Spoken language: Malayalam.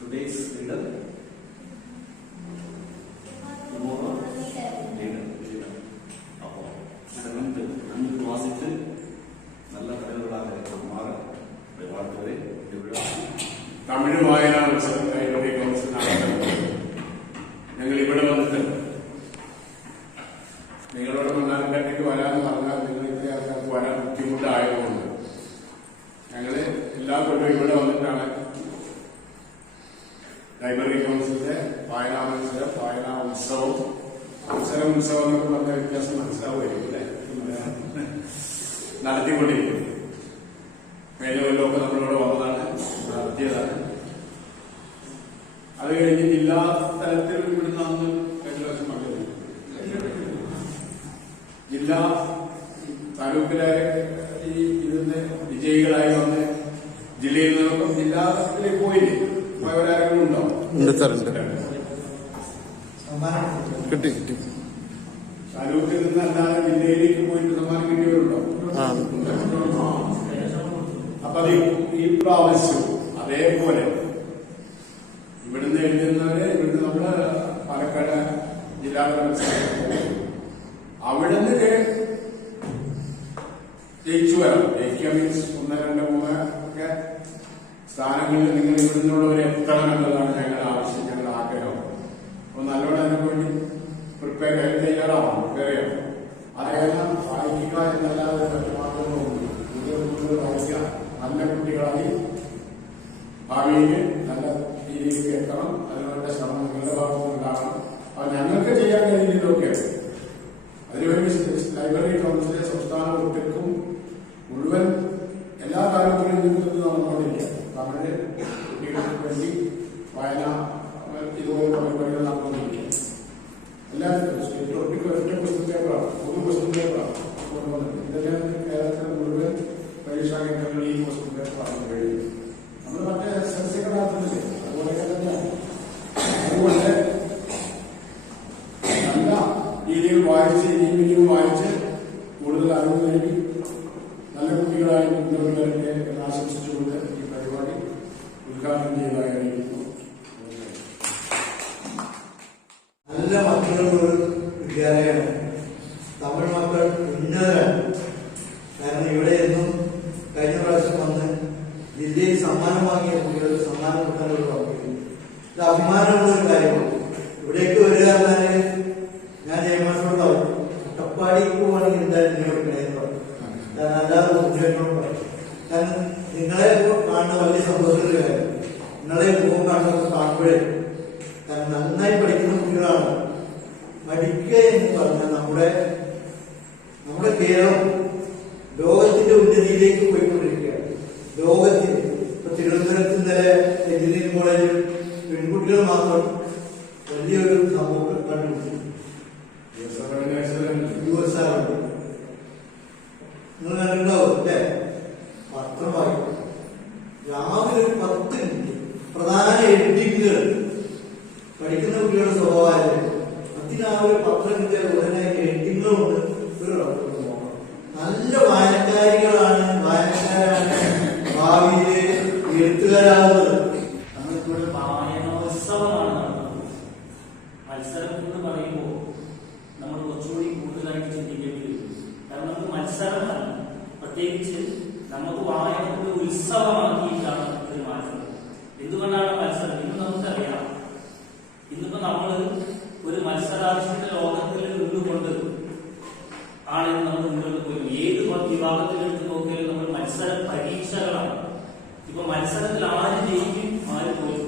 Today's leader, tomorrow leader. അപ്പോൾ ഇതങ്ങനത്തെ അഞ്ച് മാസത്തിൽ നല്ല കഴിവുകളാണ് മാറാൻ വാർത്തകളെ തമിഴ് വായനാ മത്സരം ലൈബ്രറി കൗൺസിൽ നടത്തുന്നത്. ഞങ്ങൾ ഇവിടെ വന്നിട്ട് നിങ്ങളോട് മണ്ണാർക്കാട്ടേക്ക് വരാമെന്ന് പറഞ്ഞാൽ നിങ്ങൾ ഇത്രയും ആൾക്കാർക്ക് വരാൻ ബുദ്ധിമുട്ടായതുകൊണ്ട് ഞങ്ങൾ എല്ലാ കൊല്ലവും ഇവിടെ വന്നിട്ടാണ് ലൈബ്രറി കൗൺസിലിന്റെ വായനാ മത്സരം, വായനാ ഉത്സവം, ഉത്സവം എന്നൊക്കെ പറഞ്ഞ വ്യത്യാസം മനസ്സിലാവുമായിരിക്കും അല്ലേ, നടത്തിക്കൊണ്ടിരിക്കുന്നത്. കഴിഞ്ഞ കൊല്ലമൊക്കെ നമ്മളോട് വന്നതാണ്, നടത്തിയതാണ്. അത് കഴിഞ്ഞ് ജില്ലാ തലത്തിൽ ഇവിടുന്ന് അന്ന് കഴിഞ്ഞ പ്രാവശ്യം മകളിൽ ജില്ലാ താലൂക്കിലെ ഈ ഇതിന്റെ വിജയികളായി വന്ന് ജില്ലയിൽ നിന്നൊക്കെ ജില്ലാ തലത്തിലേക്ക് പോയില്ലേ? പോയവരാരെങ്കിലും ഉണ്ടോ? കിട്ടി. താലൂക്കിൽ നിന്ന് അല്ലാതെ ജില്ലയിലേക്ക് പോയിട്ട് സമ്മാനം കിട്ടിയവരുണ്ടോ? അപ്പൊ അത് ഈ പ്രാവശ്യം അതേപോലെ ഇവിടുന്ന് എഴുതുന്നവര് ഇവിടുന്ന് നമ്മള് പാലക്കാട് ജില്ലാ അവിടുന്ന് ജയിച്ചു വരാം. ജയിക്കുക മീൻസ് 1, 2, 3 ഒക്കെ സ്ഥാനങ്ങളിൽ നിങ്ങൾ ഇവിടുന്നുള്ളവരെ എത്തണം എന്നതാണ് ഞങ്ങളുടെ ആവശ്യം, ഞങ്ങളുടെ ആഗ്രഹം. അപ്പൊ നല്ലോണം അതിനു വേണ്ടി പ്രിപ്പയർ തയ്യാറാവണം, പ്രിപ്പയർ ചെയ്യണം. അതെല്ലാം വായിക്കുക എന്നല്ലാതെ മറ്റു മാർഗങ്ങളുണ്ട്. കൂടുതൽ വായിക്കുക, നല്ല കുട്ടികളായി ഭാവിയിൽ നല്ല രീതിയിലേക്ക് എത്തണം. അതിനുവേണ്ട ശ്രമം നിങ്ങളുടെ ഭാഗത്ത് ഉണ്ടാകണം. അപ്പൊ ഞങ്ങൾക്ക് ചെയ്യാൻ കഴിയുന്നതൊക്കെ അതിനുവേണ്ടി ലൈബ്രറി കൗൺസിലെ സംസ്ഥാന കുട്ടികൾക്കും മുഴുവൻ എല്ലാ താലൂക്കിലും നിന്ന് നടന്നുകൊണ്ടിരിക്കുക. തമിഴ് കുട്ടികൾക്ക് വേണ്ടി വായന ഇതുപോലെ പരിപാടികൾ നടന്നുകൊണ്ടിരിക്കുക. എല്ലാ സ്റ്റേറ്റിലും ഒറ്റ ക്വസ്റ്റ്യൻ പേപ്പറാണ്, പൊതു ക്വസ്റ്റ്യൻ പേപ്പറാണ് കൊണ്ടുവന്നിട്ട്. ഇതെല്ലാം കേരളത്തിലെ മുഴുവൻ പരീക്ഷാ കേന്ദ്രങ്ങളിൽ ഈ ക്വസ്റ്റ്യൻ പേപ്പറാണ് കഴിയുന്നത്. നമ്മൾ മറ്റേ SSLC നടത്തുന്നില്ലേ, അതുപോലെയൊക്കെ തന്നെയാണ്. അതുകൊണ്ട് നല്ല രീതിയിൽ വായിച്ച് ഇനിയും വായിച്ച് കൂടുതൽ അറിവ് നേടി നല്ല കുട്ടികളായി മുന്നോട്ട് ആശംസിച്ചുകൊണ്ട് ഈ പരിപാടി ഉദ്ഘാടനം ചെയ്തതായിരിക്കുന്നു. നല്ല മക്കളുള്ള ഒരു വിദ്യാലയമാണ്. തമിഴ് മക്കൾ ഉന്നതരാണ്. കാരണം ഇവിടെ എന്നും കഴിഞ്ഞ പ്രാവശ്യം വന്ന് ജില്ലയിൽ സമ്മാനം വാങ്ങിയ കുട്ടികൾക്ക് സമ്മാനം കൊടുക്കാനുള്ള വാങ്ങിയിരുന്നു. ഇത് അഭിമാനമുള്ള ഒരു കാര്യമാണ്. ഇവിടേക്ക് വരിക എന്നാല് ഞാൻ ജയമാനോട് പറഞ്ഞു, അട്ടപ്പാടിക്ക് പോവാണെങ്കിൽ എന്തായാലും നിങ്ങളോട് കിടയെന്ന് പറഞ്ഞു. കാരണം അല്ലാതെ കുട്ടികളോട് പറയും. കാരണം നിങ്ങളെ കാണുന്ന വലിയ സന്തോഷമുള്ള കാര്യം, നിങ്ങളെ മുഖം കാണുന്നതൊക്കെ കാണുമ്പോഴേ. കാരണം നന്നായി പഠിക്കുന്ന കുട്ടികളാണ്. പഠിക്കുക എന്ന് പറഞ്ഞാൽ നമ്മുടെ കേരളം ലോകത്തിന്റെ ഉയരത്തിലേക്ക് പോയിക്കൊണ്ടിരിക്കുകയാണ്. ലോകത്തിൽ ഇപ്പൊ തിരുവനന്തപുരത്ത് ഇന്നലെ എഞ്ചിനീയറിംഗ് കോളേജിൽ പെൺകുട്ടികൾ മാത്രം വലിയൊരു സംഭവം കണ്ടുപിടിച്ചു. USA നിങ്ങൾ കണ്ടിട്ടുണ്ടാവും അല്ലേ? പത്രം വായിക്കും. രാവിലെ ഒരു 10 മിനിറ്റ് പ്രധാന എഡിറ്റിങ്ങുകൾ പഠിക്കുന്ന കുട്ടികളുടെ സ്വഭാവമായാലും അതിരാവിലെ 10 മിനിറ്റ് ഉടനെ എഡിറ്റിങ്ങുകളുണ്ട്. ഒരു റബ്ബർ നോക്കണം. നല്ല വായനക്കാരികളാണ്, വായനക്കാരാണ് ഭാവിയിലെ എഴുത്തുകാരാകുന്നത്. നമ്മളിപ്പോൾ വായനോത്സവമാണ് നടത്തുന്നത്. മത്സരം എന്ന് പറയുമ്പോൾ നമ്മൾ കുറച്ചുകൂടി കൂടുതലായിട്ട് ചിന്തിക്കേണ്ടി വരും. കാരണം നമുക്ക് മത്സരമല്ല, പ്രത്യേകിച്ച് നമുക്ക് വായനയുടെ ഉത്സവമാക്കിയിട്ടാണ് ഇത് മാറ്റുന്നത്. എന്തുകൊണ്ടാണ് മത്സരം? ഇന്ന് നമുക്കറിയാം, ഇന്നിപ്പോ നമ്മൾ ഒരു മത്സരാധിഷ്ഠിത ലോകത്തിൽ നിന്നുകൊണ്ട് ആണ് നമ്മൾ മുന്നോട്ട് പോയി. ഏത് വിഭാഗത്തിൽ എടുത്ത് നോക്കിയാലും നമ്മൾ മത്സര പരീക്ഷകളാണ്. ഇപ്പൊ മത്സരത്തിൽ ആര് ജയിക്കും, ആര് തോൽക്കും